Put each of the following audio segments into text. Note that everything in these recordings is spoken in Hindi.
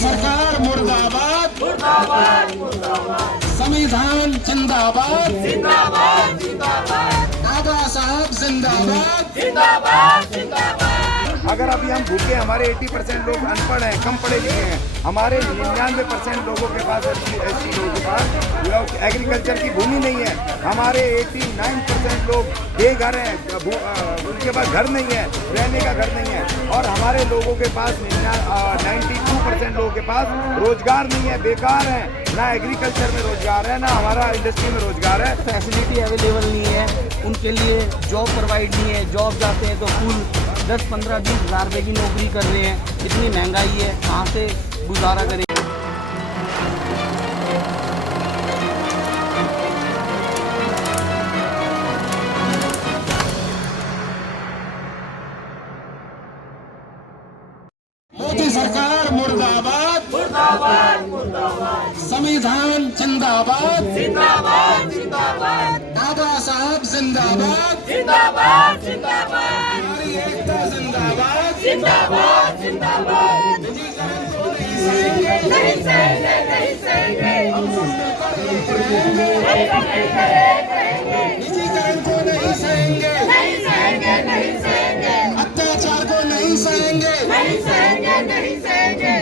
सरकार मुर्दाबाद, संविधान जिंदाबाद, दादा साहब जिंदाबाद। अगर अभी हम भूखे, हमारे 80% लोग अनपढ़ हैं, कम पढ़े लिखे हैं, हमारे 99% लोगों के पास ऐसी लोगों के पास एग्रीकल्चर की भूमि नहीं है, हमारे 89% लोग बेघर हैं, उनके पास घर नहीं है, रहने का घर नहीं है, और हमारे लोगों के पास 92% लोगों के पास रोजगार नहीं है, बेकार हैं, ना एग्रीकल्चर में रोजगार है, ना हमारा इंडस्ट्री में रोजगार है। फैसिलिटी अवेलेबल नहीं है, उनके लिए जॉब प्रोवाइड नहीं है, जॉब जाते हैं तो फुल 10, 15, 20 हज़ार रुपये की नौकरी कर रहे हैं। इतनी महंगाई है, कहाँ से गुजारा करें। मोदी सरकार मुर्दाबाद, संविधान जिंदाबाद, दादा साहब जिंदाबाद, हमारी एकता जिंदाबाद, नहीं सहेंगे। निजीकरण को नहीं सहेंगे, अत्याचार को नहीं सहेंगे,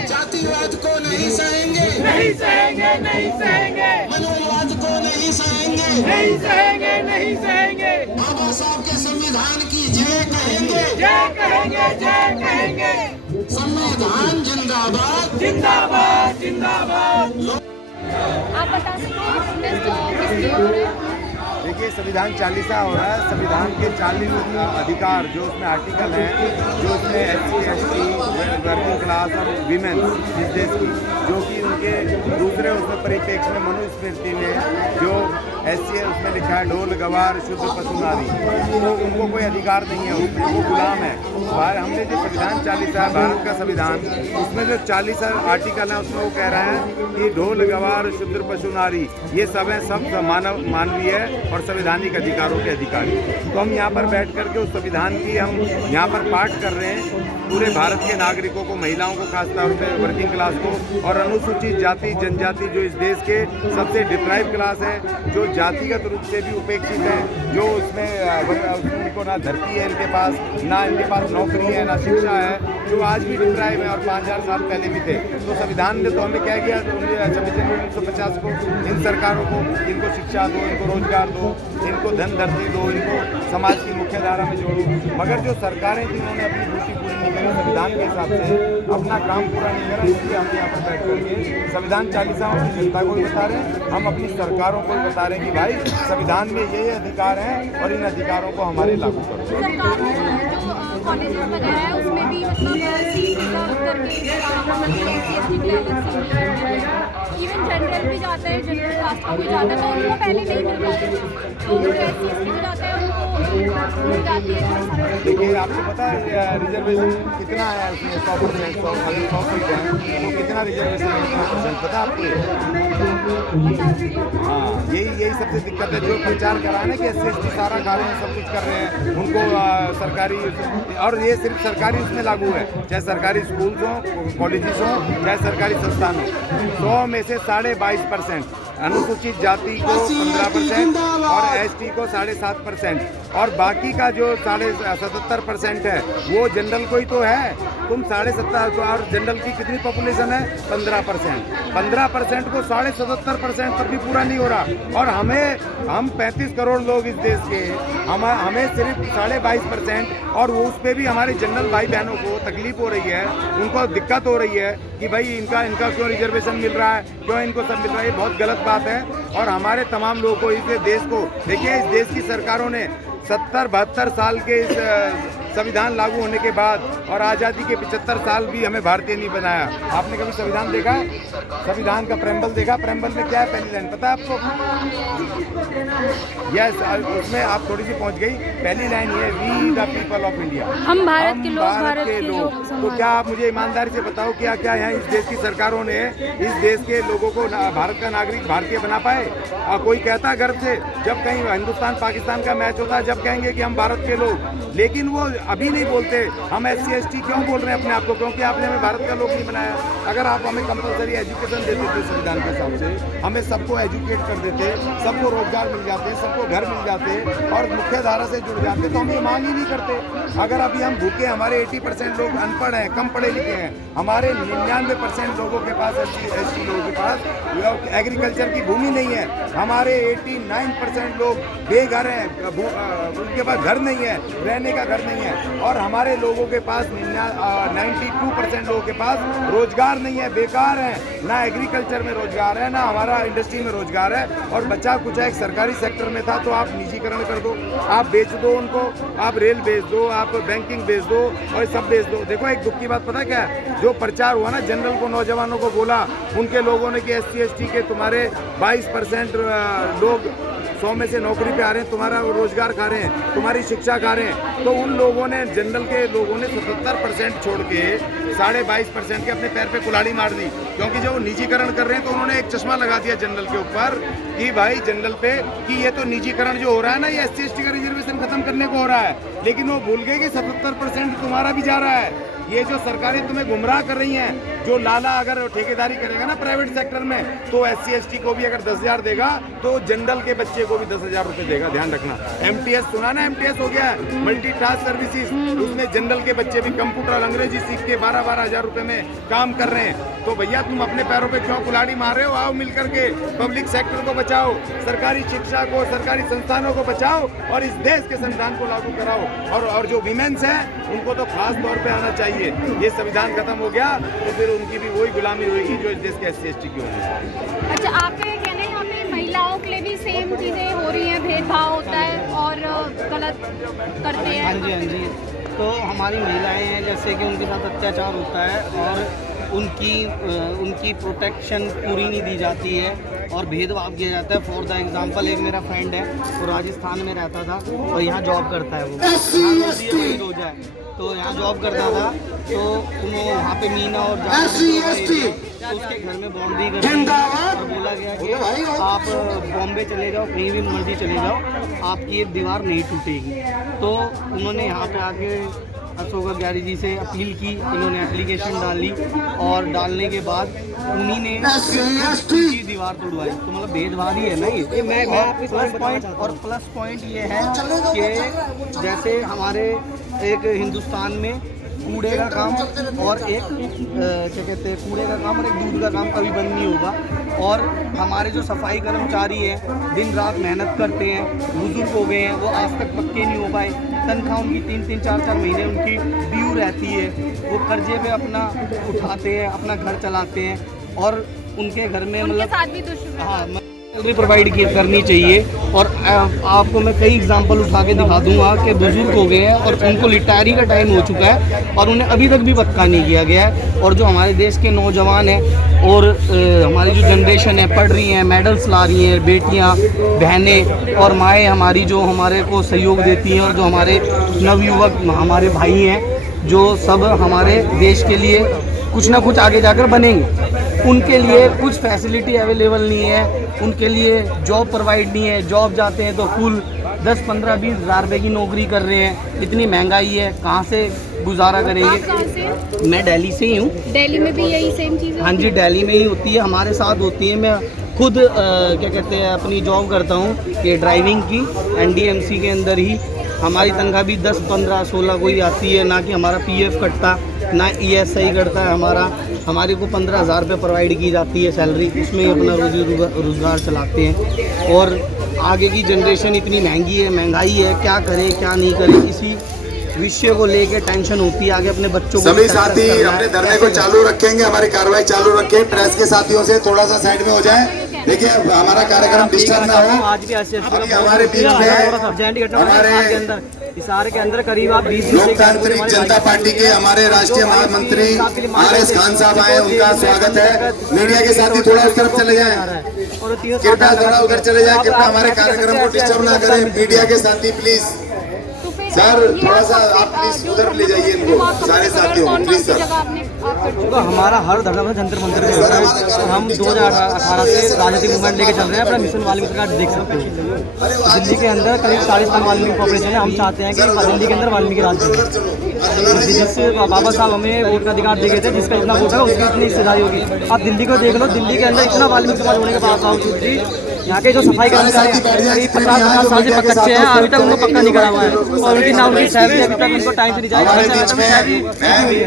जातिवाद को नहीं सहेंगे, मनोवाद को नहीं सहेंगे, बाबा साहब के संविधान की जय कहेंगे, संविधान जिंदाबाद। आप बता सकते हैं प्रोटेस्ट किस लिए हो रहा है? देखिए, संविधान चालीसा हो रहा है। संविधान के 40 अधिकार जो उसमें आर्टिकल हैं, जो उसमें SC, ST, वर्किंग क्लास और वीमेन इस देश की, जो कि उनके दूसरे उसमें परिप्रेक्ष्य में मनुस्मृति में जो SC है उसमें लिखा है ढोल गवार शुद्ध पशु नारी, तो उनको कोई अधिकार नहीं है, उसमें वो गुलाम है। हमने जो संविधान चालीसा है, भारत का संविधान, उसमें जो 40 आर्टिकल है उसमें वो कह रहा है कि ढोल गवार शुद्ध पशु नारी ये सब है, सब मानवीय है और संवैधानिक अधिकारों के अधिकारी। तो हम यहाँ पर बैठ करके उस संविधान की हम यहाँ पर पाठ कर रहे हैं पूरे भारत के नागरिकों को, महिलाओं को, खासतौर पे वर्किंग क्लास को और अनुसूचित जाति जनजाति जो इस देश के सबसे डिप्राइव क्लास है, जो जातिगत रूप से भी उपेक्षित है, जो उसमें उनको ना धरती है इनके पास, ना इनके पास नौकरी है, ना शिक्षा है, जो आज भी डिप्राइव है और 5000 साल पहले भी थे। तो संविधान ने तो हमें क्या किया, 26 जनवरी 1950 को इन सरकारों को इनको शिक्षा दो, इनको रोजगार दो, इनको धन धरती दो, इनको समाज की मुख्य धारा में जोड़ो। मगर जो सरकारें जिन्होंने अपनी ड्यूटी पूरी नहीं करी संविधान के हिसाब से, अपना काम पूरा नहीं करा, इसलिए हम यहाँ पर बैठ करके संविधान चालीसा अपनी जनता को भी बता रहे हैं, हम अपनी सरकारों को भी बता रहे हैं कि भाई संविधान में ये अधिकार हैं और इन अधिकारों को हमारे लागू करो। सरकार ने जो कॉलेज बनाया है उसमें भी मतलब सीट रिजर्व करके इवन जनरल भी जाता है, जनरल कास्ट को भी जाता है, तो उनको पहले नहीं मिल पाता, तो जो SC ST में जाता है उनको मिल जाती है। देखिए, आपको पता है रिजर्वेशन कितना है उसमें? 100%, 100 सीट है, तो कितना रिजर्वेशन है, पता है आपको? हाँ, यही सबसे दिक्कत है, जो प्रचार करा है ना कि SC ST सारा खा रहे हैं, सब कुछ कर रहे हैं, उनको सरकारी, और ये सिर्फ सरकारी उसमें लागू है, चाहे सरकारी स्कूल हो, कॉलेजेस हो, चाहे सरकारी संस्थान हो। 100 में से 22.5%, अनुसूचित जाति को 15% और ST को 7.5%, और बाकी का जो 77% है वो जनरल को ही तो है। तुम 7.5, और जनरल की कितनी पॉपुलेशन है? 15%। 15% को 77% पर भी पूरा नहीं हो रहा, और हम 35 करोड़ लोग इस देश के, हमें सिर्फ 22.5%, और वो उस पर भी हमारे जनरल भाई बहनों को तकलीफ हो रही है, उनको दिक्कत हो रही है कि भाई इनका क्यों रिजर्वेशन मिल रहा है, क्यों इनको सब मिल रहा है। ये बहुत गलत बात है, और हमारे तमाम लोगों को, इस देश को देखिए, इस देश की सरकारों ने 70-72 साल के इस संविधान लागू होने के बाद और आज़ादी के 75 साल भी हमें भारतीय नहीं बनाया। आपने कभी संविधान देखा? संविधान का प्रेम्बल देखा? प्रेम्बल में क्या है? पहली लाइन पता है आपको? यस, उसमें आप थोड़ी सी पहुंच गई। पहली लाइन ये, we the people of India, हम भारत के लोग, भारत के लोग। तो क्या आप मुझे ईमानदारी से बताओ, क्या क्या है इस देश की सरकारों ने इस देश के लोगों को भारत का नागरिक भारतीय बना पाए? कोई कहता गर्व से, जब कहीं हिंदुस्तान पाकिस्तान का मैच होता है, जब कहेंगे कि हम भारत के लोग, लेकिन वो अभी नहीं बोलते हम SC ST क्यों बोल रहे हैं अपने आप को? क्योंकि आपने हमें भारत का लोग नहीं बनाया। अगर आप हमें कंपलसरी एजुकेशन देते थे संविधान के हिसाब से, हमें सबको एजुकेट कर देते, सबको रोजगार मिल जाते, सबको घर मिल जाते और मुख्य धारा से जुड़ जाते, तो हम ये मांग ही नहीं करते। अगर अभी हम भूखे, हमारे 80% लोग अनपढ़ हैं, कम पढ़े लिखे हैं, हमारे 99% लोगों के पास SC ST लोगों के पास एग्रीकल्चर की भूमि नहीं है, हमारे 89% लोग बेघर हैं, उनके पास घर नहीं है, रहने का घर नहीं है, और हमारे लोगों के पास 92% लोगों के पास रोजगार नहीं है, बेकार है, ना एग्रीकल्चर में रोजगार है, ना हमारा इंडस्ट्री में रोजगार है, और बचा कुछ एक सरकारी सेक्टर में था तो आप निजीकरण कर दो, आप बेच दो उनको, आप रेल बेच दो, आप बैंकिंग बेच दो और सब बेच दो। देखो एक दुख की बात पता क्या है, जो प्रचार हुआ ना जनरल को, नौजवानों को बोला उनके लोगों ने कि SC ST के तुम्हारे 22% लोग 100 में से नौकरी पे आ रहे हैं, तुम्हारा रोजगार खा रहे हैं, तुम्हारी शिक्षा खा रहे हैं, तो उन लोगों ने, जनरल के लोगों ने 77% छोड़ के 22.5% के अपने पैर पे कुल्हाड़ी मार दी, क्योंकि जब वो निजीकरण कर रहे हैं तो उन्होंने एक चश्मा लगा दिया जनरल के ऊपर कि भाई जनरल पे कि ये तो निजीकरण जो हो रहा है ना, ये SC ST का रिजर्वेशन खत्म करने को हो रहा है, लेकिन वो भूल गए कि 77% तुम्हारा भी जा रहा है। ये जो सरकारें तुम्हें गुमराह कर रही हैं, जो लाला अगर ठेकेदारी करेगा ना प्राइवेट सेक्टर में, तो SC ST को भी अगर 10,000 देगा तो जनरल के बच्चे को भी 10,000 रुपये देगा। ध्यान रखना। MTS सुना ना, MTS हो गया है, मल्टी टास्क सर्विसेज, उसमें जनरल के बच्चे भी कंप्यूटर और अंग्रेजी सीख के 12-12 हज़ार रुपये में काम कर रहे हैं। तो भैया तुम अपने पैरों पे क्यों कुल्हाड़ी मार रहे हो? आओ मिल करके पब्लिक सेक्टर को बचाओ, सरकारी शिक्षा को, सरकारी संस्थानों को बचाओ और इस देश के संविधान को लागू कराओ। और जो विमेंस हैं उनको तो खास तौर पे आना चाहिए। ये संविधान खत्म हो गया तो फिर उनकी भी वही गुलामी होगी जो इस देश के SC ST की होगी। अच्छा, आपका ये कहना है यहाँ पे महिलाओं के लिए भी सेम चीज़ें हो रही हैं, भेदभाव होता है और गलत करते हैं? हाँ जी, हाँ जी। तो हमारी महिलाएं हैं, जैसे कि उनके साथ अत्याचार होता है और उनकी प्रोटेक्शन पूरी नहीं दी जाती है और भेदभाव किया जाता है। फॉर द एग्जांपल, एक मेरा फ्रेंड है, वो राजस्थान में रहता था और यहाँ जॉब करता है, वो हो जाए तो यहाँ जॉब करता था, तो उन्होंने वहाँ पे मीना और तो उसके घर में बाउंड्री कर दी और बोला गया कि आप बॉम्बे चले जाओ, कहीं भी मर्जी चले जाओ, आपकी एक दीवार नहीं टूटेगी। तो उन्होंने यहाँ पे आके अशोक अग्यारी जी से अपील की, इन्होंने एप्लीकेशन डाली और डालने के बाद उन्हीं ने की दीवार तोड़वाई। तो मतलब भेदभाव ही है ना ये। मैं प्लस पॉइंट ये है कि जैसे हमारे एक हिंदुस्तान में कूड़े का काम और एक क्या कहते हैं, कूड़े का काम और एक दूध का काम कभी बंद नहीं होगा। और हमारे जो सफाई कर्मचारी हैं दिन रात मेहनत करते हैं, बुजुर्ग हो गए हैं, वो आज तक पक्के नहीं हो पाए, तनख्वाह उनकी 3-3, 4-4 महीने उनकी ड्यू रहती है, वो कर्जे पे अपना उठाते हैं, अपना घर चलाते हैं और उनके घर में मतलब हाँ भी प्रोवाइड करनी चाहिए। और आपको मैं कई एग्जांपल उठा के दिखा दूंगा कि बुजुर्ग हो गए हैं और उनको रिटायरी का टाइम हो चुका है और उन्हें अभी तक भी पक्का नहीं किया गया है। और जो हमारे देश के नौजवान हैं और हमारी जो जनरेशन है पढ़ रही हैं, मेडल्स ला रही हैं, बेटियां, बहनें और माएँ हमारी जो हमारे को सहयोग देती हैं और जो हमारे नवयुवक हमारे भाई हैं, जो सब हमारे देश के लिए कुछ ना कुछ आगे जाकर बनेंगे, उनके लिए कुछ फैसिलिटी अवेलेबल नहीं है, उनके लिए जॉब प्रोवाइड नहीं है। जॉब जाते हैं तो फुल 10, 15, 20 हज़ार रुपये की नौकरी कर रहे हैं। इतनी महंगाई है, कहाँ से गुजारा करेंगे? आप कहाँ से? मैं दिल्ली से ही हूँ। दिल्ली में भी यही सेम चीज़? हाँ जी, दिल्ली में ही होती है, हमारे साथ होती है। मैं खुद क्या कहते हैं अपनी जॉब करता हूँ ये ड्राइविंग की, NDMC के अंदर ही। हमारी तनख्वाह भी 10, 15, 16 कोई आती है, ना कि हमारा PF कटता, ना ESI कटता है हमारे को 15,000 रुपये प्रोवाइड की जाती है सैलरी, उसमें ही अपना रोज़गार चलाते हैं। और आगे की जनरेशन इतनी महंगी है, महंगाई है, क्या करे क्या नहीं करे, इसी विषय को लेकर टेंशन होती है। आगे अपने बच्चों को सभी साथी अपने धरने को चालू रखेंगे, हमारी कार्रवाई चालू रखें। प्रेस के साथियों से थोड़ा सा साइड में हो जाए, देखिए हमारा कार्यक्रम डिस्टर्ब ना हो। आज भी अभी हमारे बीच में हमारे इशारे के अंदर करीब आप 20 लोकतांत्रिक जनता पार्टी के हमारे राष्ट्रीय महामंत्री RS खान साहब आए, उनका स्वागत है। मीडिया के साथी थोड़ा उस तरफ चले जाएं, कृपया थोड़ा उधर चले जाएं, कृपया हमारे कार्यक्रम को डिस्टर्ब ना करें। मीडिया के साथी प्लीज, सर थोड़ा सा आप प्लीज उधर ले जाइए इनको, सारे साथियों प्लीज सर। आप कर चुके तो हमारा हर धर्म जंतर मंतर में होता है। हम 2018 से राजनीतिक मूवमेंट लेके चल रहे हैं। अपना मिशन वाल्मीकि का देख सकते हो। दिल्ली के अंदर करीब 40 लाख वाल्मीकि पॉपुलेशन है। हम चाहते हैं कि दिल्ली के अंदर वाल्मीकि राज करें। जिससे बाबा साहब हमें वोट का अधिकार दे गए थे, जिसका इतना वोट है उसकी इतनी हिस्सेदारी होगी। आप दिल्ली को देख लो, दिल्ली के अंदर इतना वाल्मीकि समाज होने के बावजूद भी यहाँ के जो सफाई कर्मचारी 50 साल से कच्चे हैं, अभी तक उनको पक्का नहीं करा हुआ है। और उनकी ना उनकी सैलरी अभी तक उनको टाइम से नहीं जाएगी।